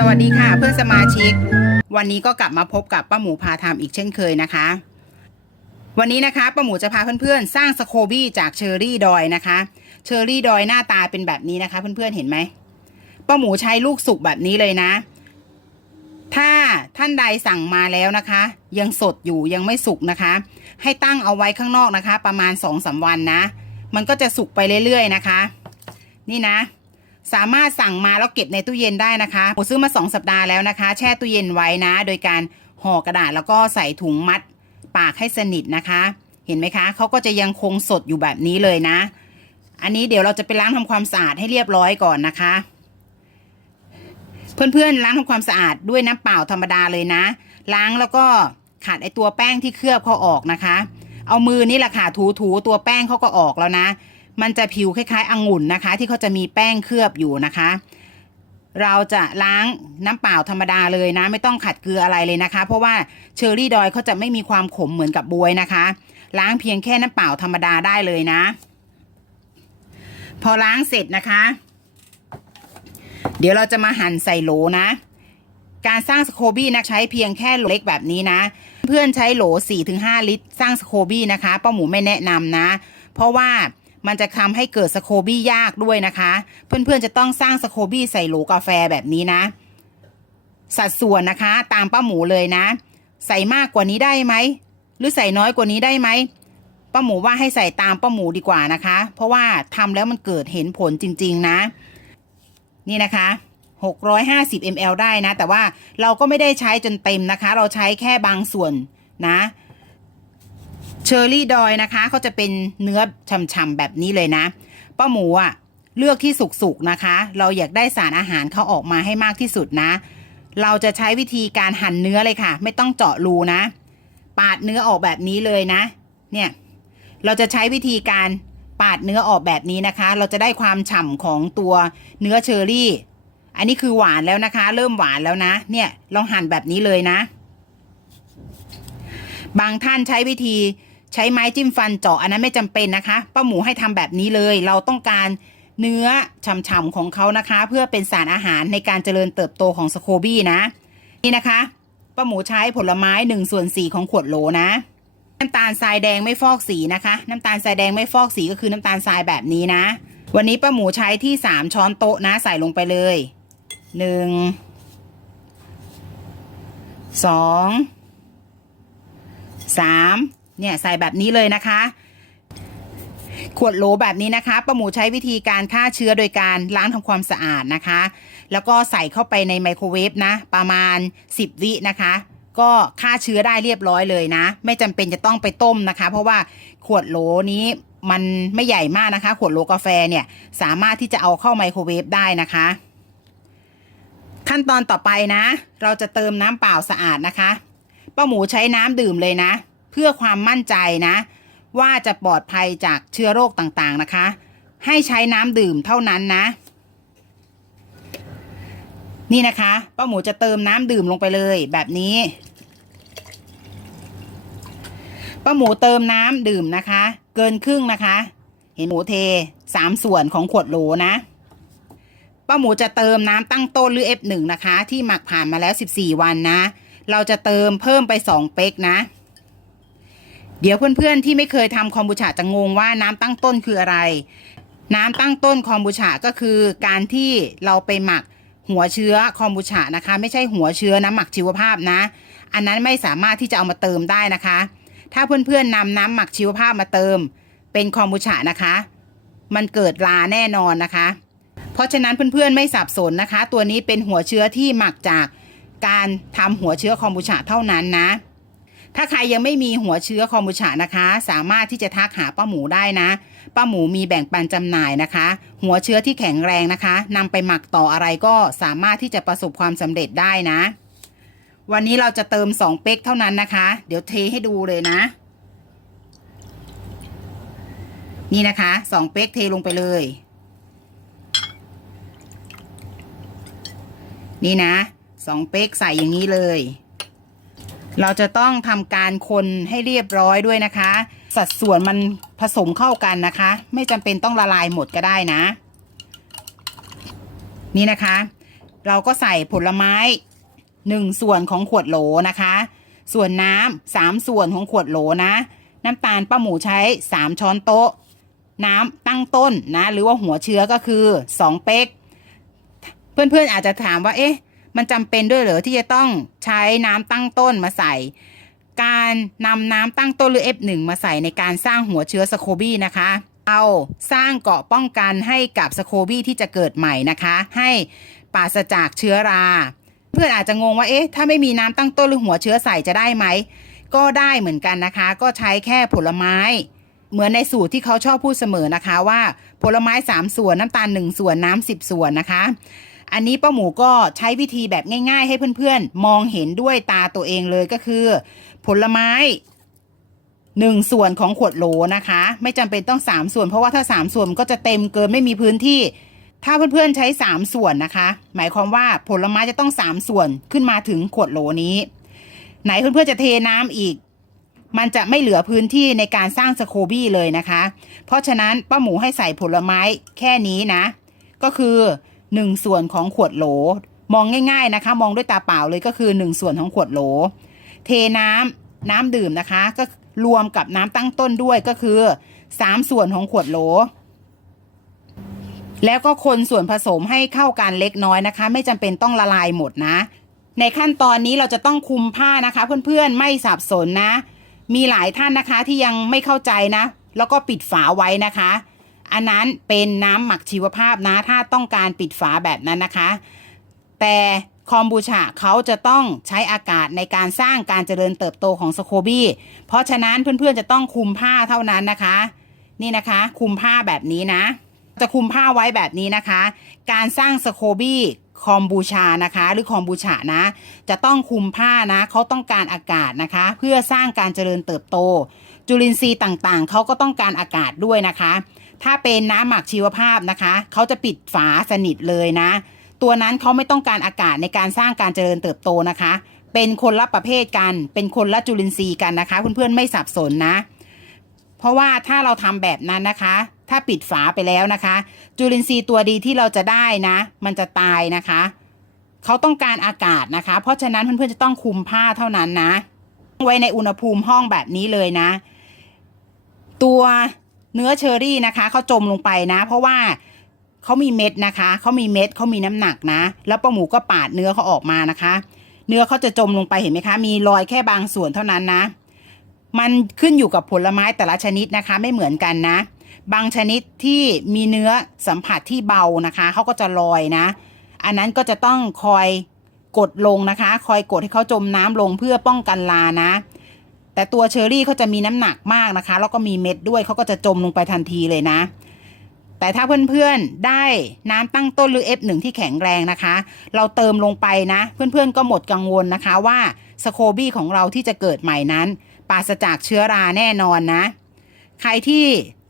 สวัสดีค่ะเพื่อนสมาชิก วันนี้ก็กลับมาพบกับป้าหมูพาทำอีกเช่นเคยนะคะ วันนี้นะคะป้าหมูจะพาเพื่อนๆ สร้างสโคบี้จากเชอร์รี่ดอยนะคะเชอร์รี่ดอยหน้าตาเป็นแบบนี้นะคะเพื่อนๆเห็นไหมป้าหมูใช้ลูกสุกแบบนี้เลยนะ ถ้าท่านใดสั่งมาแล้วนะคะ ยังสดอยู่ยังไม่สุกนะคะ ให้ตั้งเอาไว้ข้างนอกนะคะ ประมาณ2องสาวันนะ มันก็จะสุกไปเรื่อยๆนะคะ นี่นะ สามารถสั่งมาแล้วเก็บในตู้เย็นได้นะคะผมซื้อมา 2 สัปดาห์แล้วนะคะ แช่ตู้เย็นไว้นะ โดยการห่อกระดาษแล้วก็ใส่ถุงมัดปากให้สนิทนะคะ เห็นไหมคะเขาก็จะยังคงสดอยู่แบบนี้เลยนะ อันนี้เดี๋ยวเราจะไปล้างทำความสะอาดให้เรียบร้อยก่อนนะคะ เพื่อนๆล้างทำความสะอาดด้วยน้ำเปล่าธรรมดาเลยนะ ล้างแล้วก็ขัดไอตัวแป้งที่เคลือบเขาออกนะคะ เอามือนี่แหละค่ะถูๆตัวแป้งเขาก็ออกแล้วนะ มันจะผิวคล้ายๆองุ่นนะคะ ที่เขาจะมีแป้งเคลือบอยู่นะคะ เราจะล้างน้ำเปล่าธรรมดาเลยนะ ไม่ต้องขัดเกลืออะไรเลยนะคะ เพราะว่าเชอร์รี่ดอยเขาจะไม่มีความขมเหมือนกับบวยนะคะ ล้างเพียงแค่น้ำเปล่าธรรมดาได้เลยนะ พอล้างเสร็จนะคะ เดี๋ยวเราจะมาหั่นใส่โหลนะการสร้างสโคบี้นะใช้เพียงแค่โหลเล็กแบบนี้นะ เพื่อนใช้โหล 4-5 ลิตร สร้างสโคบี้นะคะป้าหมูไม่แนะนำนะ เพราะว่า มันจะทำให้เกิดสโคบี้ยากด้วยนะคะ เพื่อนๆจะต้องสร้างสโคบี้ใส่โหลกาแฟแบบนี้นะ สัดส่วนนะคะตามป้าหมูเลยนะ ใส่มากกว่านี้ได้ไหมหรือใส่น้อยกว่านี้ได้ไหมป้าหมูว่าให้ใส่ตามป้าหมูดีกว่านะคะ เพราะว่าทำแล้วมันเกิดเห็นผลจริง ๆนะ นี่นะคะ650 ml ได้นะ แต่ว่าเราก็ไม่ได้ใช้จนเต็มนะคะ เราใช้แค่บางส่วนนะ เชอร์รี่ดอยนะคะเขาจะเป็นเนื้อฉ่ำๆแบบนี้เลยนะ ป้าหมูอะเลือกที่สุกๆนะคะ เราอยากได้สารอาหารเขาออกมาให้มากที่สุดนะ เราจะใช้วิธีการหั่นเนื้อเลยค่ะ ไม่ต้องเจาะรูนะ ปาดเนื้อออกแบบนี้เลยนะ เนี่ย เราจะใช้วิธีการปาดเนื้อออกแบบนี้นะคะ เราจะได้ความฉ่ำของตัวเนื้อเชอร์รี่ อันนี้คือหวานแล้วนะคะ เริ่มหวานแล้วนะ เนี่ยลองหั่นแบบนี้เลยนะ บางท่านใช้วิธี ใช้ไม้จิ้มฟันเจาะอันนั้นไม่จำเป็นนะคะป้าหมูให้ทำแบบนี้เลย เราต้องการเนื้อฉ่ำๆของเขานะคะ เพื่อเป็นสารอาหารในการเจริญเติบโตของสโคบี้นะ นี่นะคะป้าหมูใช้ผลไม้หนึ่งส่วนสี่ของขวดโหลนะ น้ำตาลทรายแดงไม่ฟอกสีนะคะ น้ำตาลทรายแดงไม่ฟอกสีก็คือน้ำตาลทรายแบบนี้นะ วันนี้ป้าหมูใช้ที่สามช้อนโต๊ะนะใส่ลงไปเลยหนึ่งสองสาม เนี่ยใส่แบบนี้เลยนะคะ ขวดโหลแบบนี้นะคะป้าหมูใช้วิธีการฆ่าเชื้อโดยการล้างทำความสะอาดนะคะ แล้วก็ใส่เข้าไปในไมโครเวฟนะ ประมาณ 10 วินะคะก็ฆ่าเชื้อได้เรียบร้อยเลยนะ ไม่จำเป็นจะต้องไปต้มนะคะ เพราะว่าขวดโหลนี้มันไม่ใหญ่มากนะคะ ขวดโหลกาแฟเนี่ยสามารถที่จะเอาเข้าไมโครเวฟได้นะคะ ขั้นตอนต่อไปนะ เราจะเติมน้ำเปล่าสะอาดนะคะป้าหมูใช้น้ำดื่มเลยนะ พื่อความมั่นใจนะ ว่าจะปลอดภัยจากเชื้อโรคต่างๆนะคะ ให้ใช้น้ำดื่มเท่านั้นนะ นี่นะคะป้าหมูจะเติมน้ำดื่มลงไปเลยแบบนี้ป้าหมูเติมน้ำดื่มนะคะ เกินครึ่งนะคะ เห็นหมูเทสามส่วนของขวดโหลนะป้าหมูจะเติมน้ำตั้งต้นหรือ F1 นะคะ ที่หมักผ่านมาแล้ว 14 วันนะ เราจะเติมเพิ่มไป 2 เป๊กนะ ดี๋ยวเพื่อนๆที่ไม่เคยทำคอมบูชาจะงงว่าน้ำตั้งต้นคืออะไร น้ำตั้งต้นคอมบูชาก็คือการที่เราไปหมักหัวเชื้อคอมบูชานะคะ ไม่ใช่หัวเชื้อน้ำหมักชีวภาพนะ อันนั้นไม่สามารถที่จะเอามาเติมได้นะคะ ถ้าเพื่อนๆนำน้ำหมักชีวภาพมาเติม เป็นคอมบูชานะคะ มันเกิดลาแน่นอนนะคะ เพราะฉะนั้นเพื่อนๆไม่สับสนนะคะ ตัวนี้เป็นหัวเชื้อที่หมักจากการทำหัวเชื้อคอมบูชาเท่านั้นนะ ถ้าใครยังไม่มีหัวเชื้อคอมบูชานะคะ สามารถที่จะทักหาป้าหมูได้นะป้าหมูมีแบ่งปันจำหน่ายนะคะ หัวเชื้อที่แข็งแรงนะคะนำไปหมักต่ออะไรก็สามารถที่จะประสบความสำเร็จได้นะ วันนี้เราจะเติม 2 เป๊กเท่านั้นนะคะ เดี๋ยวเทให้ดูเลยนะ นี่นะคะ 2 เป๊กเทลงไปเลย นี่นะ 2 เป๊กใส่อย่างนี้เลย เราจะต้องทำการคนให้เรียบร้อยด้วยนะคะ สัดส่วนมันผสมเข้ากันนะคะ ไม่จำเป็นต้องละลายหมดก็ได้นะ นี่นะคะ เราก็ใส่ผลไม้หนึ่งส่วนของขวดโหลนะคะ ส่วนน้ำสามส่วนของขวดโหลนะ น้ำตาลป้าหมูใช้สามช้อนโต๊ะ น้ำตั้งต้นนะ หรือว่าหัวเชื้อก็คือสองเป๊ก เพื่อนๆอาจจะถามว่าเอ๊ะ มันจำเป็นด้วยเหรอที่จะต้องใช้น้ำตั้งต้นมาใส่ การนำน้ำตั้งต้นหรือ F1 มาใส่ในการสร้างหัวเชื้อสโคบี้นะคะเอาสร้างเกาะป้องกันให้กับสโคบี้ที่จะเกิดใหม่นะคะ ให้ปราศจากเชื้อรา เพื่อนอาจจะงงว่าเอ๊ะถ้าไม่มีน้ำตั้งต้นหรือหัวเชื้อใส่จะได้ไหมก็ได้เหมือนกันนะคะ ก็ใช้แค่ผลไม้ เหมือนในสูตรที่เขาชอบพูดเสมอนะคะว่าผลไม้ 3 ส่วนน้ำตาล 1 ส่วนน้ำ10 ส่วนนะคะ อันนี้ป้าหมูก็ใช้วิธีแบบง่าย ๆ ให้เพื่อนๆ มองเห็นด้วยตาตัวเองเลยก็คือ ผลไม้1ส่วนของขวดโหลนะคะ ไม่จำเป็นต้อง3ส่วน เพราะว่าถ้า3ส่วนก็จะเต็มเกินไม่มีพื้นที่ ถ้าเพื่อนๆใช้3ส่วนนะคะ หมายความว่าผลไม้จะต้อง3ส่วนขึ้นมาถึงขวดโหลนี้ ไหนเพื่อนๆจะเทน้ำอีก มันจะไม่เหลือพื้นที่ในการสร้างสโคบี้เลยนะคะ เพราะฉะนั้นป้าหมูให้ใส่ผลไม้แค่นี้นะ ก็คือ 1ส่วนของขวดโหล มองง่าย ๆนะคะ มองด้วยตาเปล่าเลยก็คือ1ส่วนของขวดโหล เทน้ำน้ำดื่มนะคะ ก็รวมกับน้ำตั้งต้นด้วยก็คือ3ส่วนของขวดโหล แล้วก็คนส่วนผสมให้เข้ากันเล็กน้อยนะคะ ไม่จำเป็นต้องละลายหมดนะ ในขั้นตอนนี้เราจะต้องคุมผ้านะคะ เพื่อนๆไม่สับสนนะ มีหลายท่านนะคะที่ยังไม่เข้าใจนะ แล้วก็ปิดฝาไว้นะคะ อันนั้นเป็นน้ำหมักชีวภาพนะ ถ้าต้องการปิดฝาแบบนั้นนะคะ แต่คอมบูชาเขาจะต้องใช้อากาศในการสร้างการเจริญเติบโตของสโคบี้เพราะฉะนั้นเพื่อนๆจะต้องคุมผ้าเท่านั้นนะคะ นี่นะคะคุมผ้าแบบนี้นะ จะคุมผ้าไว้แบบนี้นะคะ การสร้างสโคบี้คอมบูชานะคะ หรือคอมบูชานะ จะต้องคุมผ้านะเขาต้องการอากาศนะคะ เพื่อสร้างการเจริญเติบโต จุลินทรีย์ต่างๆเขาก็ต้องการอากาศด้วยนะคะ ถ้าเป็นน้ำหมักชีวภาพนะคะ เขาจะปิดฝาสนิทเลยนะ ตัวนั้นเขาไม่ต้องการอากาศในการสร้างการเจริญเติบโตนะคะ เป็นคนละประเภทกัน เป็นคนละจุลินทรีย์กันนะคะเพื่อนๆไม่สับสนนะ เพราะว่าถ้าเราทำแบบนั้นนะคะ ถ้าปิดฝาไปแล้วนะคะ จุลินทรีย์ตัวดีที่เราจะได้นะ มันจะตายนะคะ เขาต้องการอากาศนะคะ เพราะฉะนั้นเพื่อนๆจะต้องคุมผ้าเท่านั้นนะ ไว้ในอุณหภูมิห้องแบบนี้เลยนะ ตัว เนื้อเชอรี่นะคะเขาจมลงไปนะ เพราะว่าเขามีเม็ดนะคะเขามีเม็ดเขามีน้ำหนักนะ แล้วป้าหมูก็ปาดเนื้อเขาออกมานะคะ เนื้อเขาจะจมลงไปเห็นไหมคะ มีรอยแค่บางส่วนเท่านั้นนะ มันขึ้นอยู่กับผลไม้แต่ละชนิดนะคะ ไม่เหมือนกันนะ บางชนิดที่มีเนื้อสัมผัสที่เบานะคะเขาก็จะลอยนะ อันนั้นก็จะต้องคอยกดลงนะคะ คอยกดให้เขาจมน้ำลงเพื่อป้องกันลานะ แต่ตัวเชอรี่เขาจะมีน้ำหนักมากนะคะ แล้วก็มีเม็ดด้วยเขาก็จะจมลงไปทันทีเลยนะ แต่ถ้าเพื่อนๆได้น้ำตั้งต้นหรือ F1 ที่แข็งแรงนะคะ เราเติมลงไปนะ เพื่อนๆก็หมดกังวลนะคะว่าสโคบี้ของเราที่จะเกิดใหม่นั้นปราศจากเชื้อราแน่นอนนะ ใครที่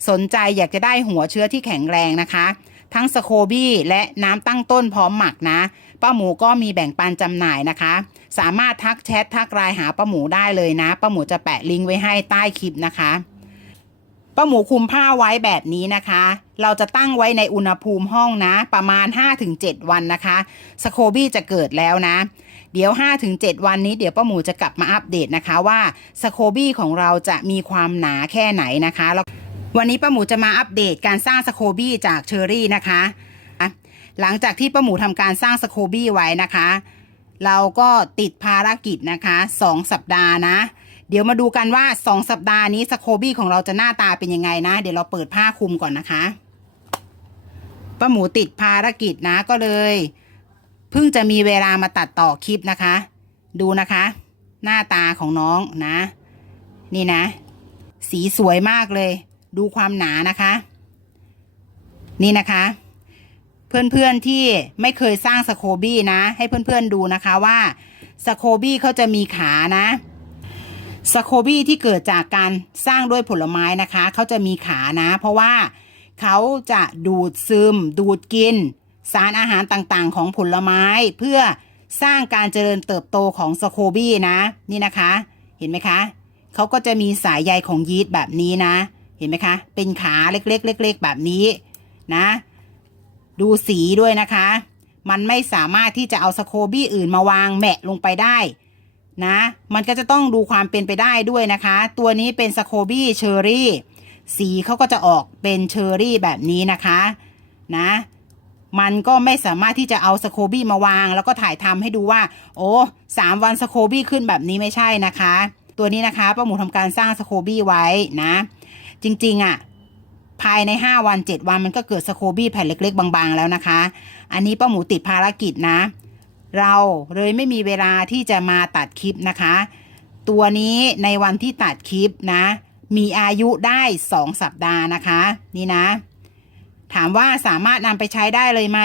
สนใจอยากจะได้หัวเชื้อที่แข็งแรงนะคะ ทั้งสโคบี้และน้ำตั้งต้นพร้อมหมักนะ ป้าหมูก็มีแบ่งปันจำหน่ายนะคะ สามารถทักแชททักไลน์หาป้าหมูได้เลยนะป้าหมูจะแปะลิงก์ไว้ให้ใต้คลิปนะคะป้าหมูคุมผ้าไว้แบบนี้นะคะ เราจะตั้งไว้ในอุณหภูมิห้องนะ ประมาณ 5-7 วันนะคะสโคบี้จะเกิดแล้วนะ เดี๋ยว 5-7 วันนี้เดี๋ยวป้าหมูจะกลับมาอัปเดตนะคะว่าสโคบี้ของเราจะมีความหนาแค่ไหนนะคะแล้ววันนี้ป้าหมูจะมาอัปเดตการสร้างสโคบี้จากเชอรี่นะคะ หลังจากที่ป้าหมูทำการสร้างสโคบี้ไว้นะคะ เราก็ติดภารกิจนะคะ2สัปดาห์นะ เดี๋ยวมาดูกันว่า2สัปดาห์นี้สโคบี้ของเราจะหน้าตาเป็นยังไงนะ เดี๋ยวเราเปิดผ้าคลุมก่อนนะคะป้าหมูติดภารกิจนะก็เลยเพิ่งจะมีเวลามาตัดต่อคลิปนะคะ ดูนะคะ หน้าตาของน้องนะ นี่นะ สีสวยมากเลย ดูความหนานะคะ นี่นะคะ เพื่อนๆที่ไม่เคยสร้างสโคบี้นะ ให้เพื่อนๆดูนะคะว่าสโคบี้เขาจะมีขานะสโคบี้ที่เกิดจากการสร้างด้วยผลไม้นะคะเขาจะมีขานะ เพราะว่าเขาจะดูดซึม ดูดกิน สารอาหารต่างๆ ของผลไม้เพื่อสร้างการเจริญเติบโตของสโคบี้นะ นี่นะคะ เห็นไหมคะเขาก็จะมีสายใยของยีสต์แบบนี้นะ เห็นไหมคะ เป็นขาเล็กๆ เล็ก ๆ แบบนี้นะ ดูสีด้วยนะคะ มันไม่สามารถที่จะเอาสโคบี้อื่นมาวางแมะลงไปได้นะ มันก็จะต้องดูความเป็นไปได้ด้วยนะคะ ตัวนี้เป็นสโคบี้เชอรี่ สีเขาก็จะออกเป็นเชอรี่แบบนี้นะคะ นะ มันก็ไม่สามารถที่จะเอาสโคบี้มาวาง แล้วก็ถ่ายทำให้ดูว่า โอ้สามวันสโคบี้ขึ้นแบบนี้ไม่ใช่นะคะ ตัวนี้นะคะป้าหมูทำการสร้างสโคบี้ไว้นะ จริงๆอะ่ะ ภายใน 5 วัน 7 วันมันก็เกิดสโคบี้แผ่นเล็ก ๆ บางๆ แล้วนะคะ อันนี้ป้าหมูติดภารกิจนะ เราเลยไม่มีเวลาที่จะมาตัดคลิปนะคะ ตัวนี้ในวันที่ตัดคลิปนะ มีอายุได้ 2 สัปดาห์นะคะ นี่นะ ถามว่าสามารถนำไปใช้ได้เลยไหม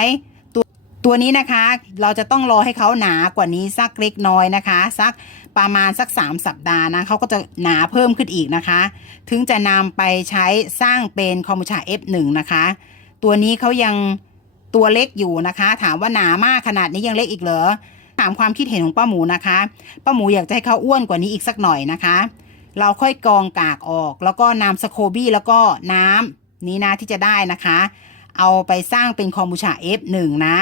ตัวตัวนี้นะคะ เราจะต้องรอให้เขาหนากว่านี้สักเล็กน้อยนะคะ สัก ประมาณสัก 3 สัปดาห์นะเขาก็จะหนาเพิ่มขึ้นอีกนะคะ ถึงจะนำไปใช้สร้างเป็นคอมบูชา F1 นะคะ ตัวนี้เขายังตัวเล็กอยู่นะคะ ถามว่าหนามากขนาดนี้ยังเล็กอีกเหรอถามความคิดเห็นของป้าหมูนะคะป้าหมูอยากจะให้เขาอ้วนกว่านี้อีกสักหน่อยนะคะ เราค่อยกรองกากออก แล้วก็นำสโคบี้แล้วก็น้ำนี้นะที่จะได้นะคะ เอาไปสร้างเป็นคอมบูชา F1 นะ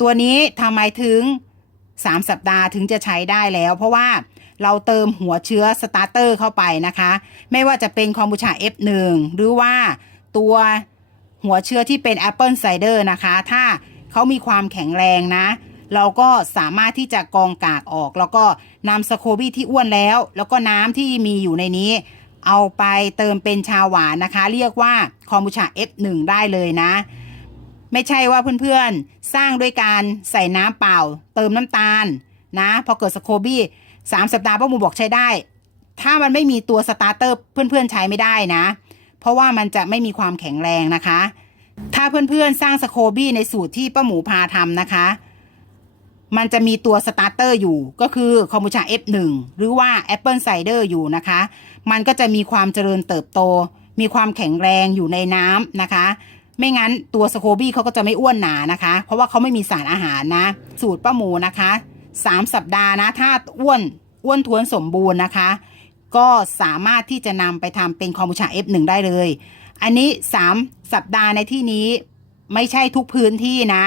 ตัวนี้ทำไมถึง 3 สัปดาห์ถึงจะใช้ได้แล้ว เพราะว่าเราเติมหัวเชื้อสตาร์เตอร์เข้าไปนะคะ ไม่ว่าจะเป็นคอมบูชา F1 หรือว่าตัวหัวเชื้อที่เป็น Apple Cider นะคะ ถ้าเขามีความแข็งแรงนะ เราก็สามารถที่จะกรองกากออก แล้วก็นำสโคบี้ที่อ้วนแล้ว แล้วก็น้ำที่มีอยู่ในนี้ เอาไปเติมเป็นชาหวานนะคะ เรียกว่าคอมบูชา F1 ได้เลยนะ ไม่ใช่ว่าเพื่อนๆ สร้างด้วยการใส่น้ำเปล่า เติมน้ำตาลนะ พอเกิดสโคบี้สามสัปดาห์ป้าหมูบอกใช้ได้ ถ้ามันไม่มีตัวสตาร์เตอร์เพื่อนๆใช้ไม่ได้นะ เพราะว่ามันจะไม่มีความแข็งแรงนะคะ ถ้าเพื่อนๆ สร้างสโคบี้ในสูตรที่ป้าหมูพาทำนะคะ มันจะมีตัวสตาร์เตอร์อยู่ก็คือคอมบูชา F1 หรือว่า Apple Cider อยู่นะคะ มันก็จะมีความเจริญเติบโต มีความแข็งแรงอยู่ในน้ำนะคะ ไม่งั้นตัวสโคบี้เขาก็จะไม่อ้วนหนานะคะ เพราะว่าเขาไม่มีสารอาหารนะ สูตรป้าหมูนะคะ3สัปดาห์นะ ถ้าอ้วนอ้วนท้วนสมบูรณ์นะคะ ก็สามารถที่จะนำไปทำเป็นคอมบูชา F1 ได้เลย อันนี้ 3 สัปดาห์ในที่นี้ไม่ใช่ทุกพื้นที่นะ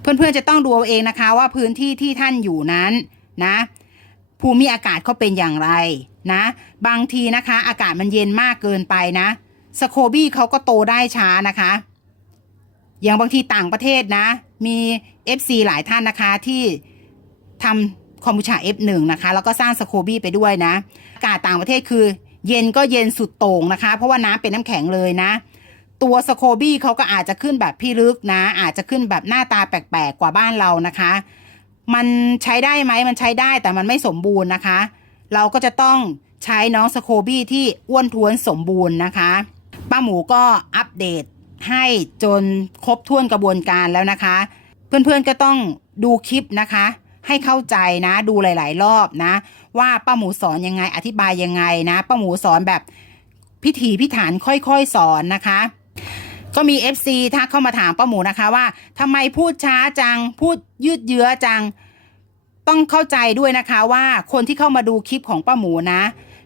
เพื่อนๆจะต้องดูเอาเองนะคะว่าพื้นที่ที่ท่านอยู่นั้นนะ ภูมิอากาศเขาเป็นอย่างไรนะ บางทีนะคะ อากาศมันเย็นมากเกินไปนะ สโคบี้เขาก็โตได้ช้านะคะ อย่างบางทีต่างประเทศนะ มี FC หลายท่านนะคะที่ทำคอมบูชา F1 นะคะ แล้วก็สร้างสโคบี้ไปด้วยนะ อากาศต่างประเทศคือ เย็นก็เย็นสุดโต่งนะคะ เพราะว่าน้ำเป็นน้ำแข็งเลยนะ ตัวสโคบี้เขาก็อาจจะขึ้นแบบพี่ลึกนะ อาจจะขึ้นแบบหน้าตาแปลกๆกว่าบ้านเรานะคะ มันใช้ได้ไหมมันใช้ได้แต่มันไม่สมบูรณ์นะคะ เราก็จะต้องใช้น้องสโคบี้ที่อ้วนท้วนสมบูรณ์นะคะ ป้าหมูก็อัปเดตให้จนครบถ้วนกระบวนการแล้วนะคะ เพื่อนๆก็ต้องดูคลิปนะคะ ให้เข้าใจนะดูหลาย ๆ รอบนะ ว่าป้าหมูสอนยังไงอธิบายยังไงนะป้าหมูสอนแบบพิถีพิถันค่อยๆสอนนะคะ ก็มี FC ทักเข้ามาถามป้าหมูนะคะว่าทำไมพูดช้าจังพูดยืดเยื้อจัง ต้องเข้าใจด้วยนะคะว่าคนที่เข้ามาดูคลิปของป้าหมูนะ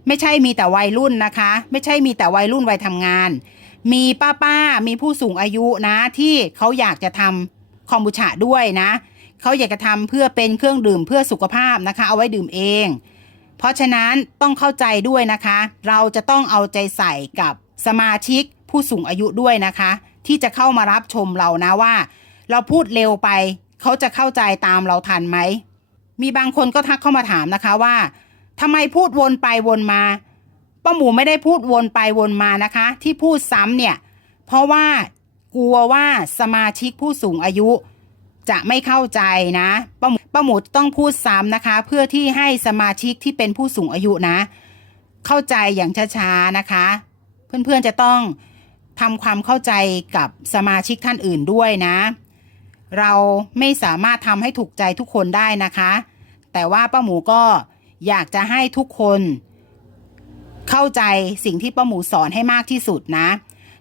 ไม่ใช่มีแต่วัยรุ่นนะคะ ไม่ใช่มีแต่วัยรุ่นวัยทำงาน มีป้าป้าๆมีผู้สูงอายุนะที่เขาอยากจะทำคอมบูชาด้วยนะเขาอยากจะทำเพื่อเป็นเครื่องดื่มเพื่อสุขภาพนะคะ เอาไว้ดื่มเอง เพราะฉะนั้นต้องเข้าใจด้วยนะคะ เราจะต้องเอาใจใส่กับสมาชิกผู้สูงอายุด้วยนะคะ ที่จะเข้ามารับชมเรานะว่า เราพูดเร็วไป เขาจะเข้าใจตามเราทันไหมมีบางคนก็ทักเข้ามาถามนะคะว่า ทำไมพูดวนไปวนมาป้าหมูไม่ได้พูดวนไปวนมานะคะ ที่พูดซ้ำเนี่ย เพราะว่ากลัวว่าสมาชิกผู้สูงอายุ จะไม่เข้าใจนะป้าหมูป้าหมูต้องพูดซ้ำนะคะ เพื่อที่ให้สมาชิกที่เป็นผู้สูงอายุนะ เข้าใจอย่างช้าๆนะคะ เพื่อนๆจะต้องทำความเข้าใจกับสมาชิกท่านอื่นด้วยนะ เราไม่สามารถทำให้ถูกใจทุกคนได้นะคะ แต่ว่าป้าหมูก็ อยากจะให้ทุกคน เข้าใจสิ่งที่ป้าหมูสอนให้มากที่สุดนะ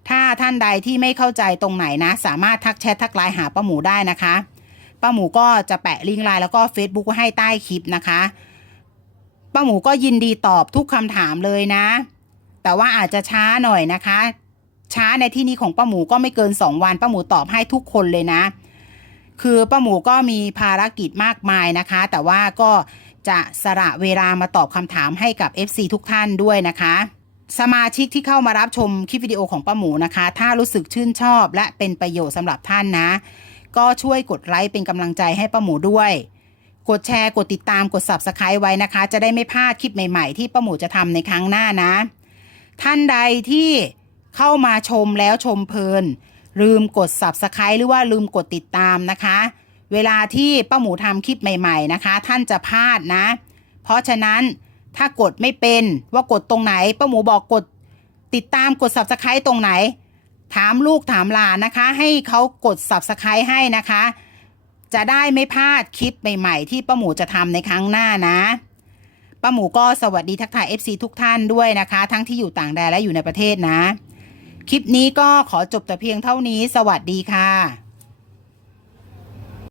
ถ้าท่านใดที่ไม่เข้าใจตรงไหนนะ สามารถทักแชททักไลน์หาป้าหมูได้นะคะป้าหมูก็จะแปะลิงก์ไลน์แล้วก็ Facebook ไว้ให้ใต้คลิปนะคะป้าหมูก็ยินดีตอบทุกคำถามเลยนะ แต่ว่าอาจจะช้าหน่อยนะคะ ช้าในที่นี้ของป้าหมูก็ไม่เกิน 2 วันป้าหมูตอบให้ทุกคนเลยนะ คือป้าหมูก็มีภารกิจมากมายนะคะ แต่ว่าก็ จะสละเวลามาตอบคำถามให้กับ FC ทุกท่านด้วยนะคะ สมาชิกที่เข้ามารับชมคลิปวิดีโอของป้าหมูนะคะ ถ้ารู้สึกชื่นชอบและเป็นประโยชน์สำหรับท่านนะ ก็ช่วยกดไลค์เป็นกำลังใจให้ป้าหมูด้วย กดแชร์กดติดตามกด subscribe ไว้นะคะ จะได้ไม่พลาดคลิปใหม่ๆ ที่ป้าหมูจะทำในครั้งหน้านะ ท่านใดที่เข้ามาชมแล้วชมเพลิน ลืมกด subscribe หรือว่าลืมกดติดตามนะคะ เวลาที่ป้าหมูทำคลิปใหม่ ๆนะคะ ท่านจะพลาดนะ เพราะฉะนั้นถ้ากดไม่เป็นว่ากดตรงไหนป้าหมูบอกกดติดตามกด subscribe ตรงไหน ถามลูกถามหลานนะคะ ให้เขากด subscribe ให้นะคะ จะได้ไม่พลาดคลิปใหม่ ๆ ที่ป้าหมูจะทำในครั้งหน้านะป้าหมูก็สวัสดีทักทาย FC ทุกท่านด้วยนะคะ ทั้งที่อยู่ต่างแดนและอยู่ในประเทศนะ คลิปนี้ก็ขอจบแต่เพียงเท่านี้ สวัสดีค่ะ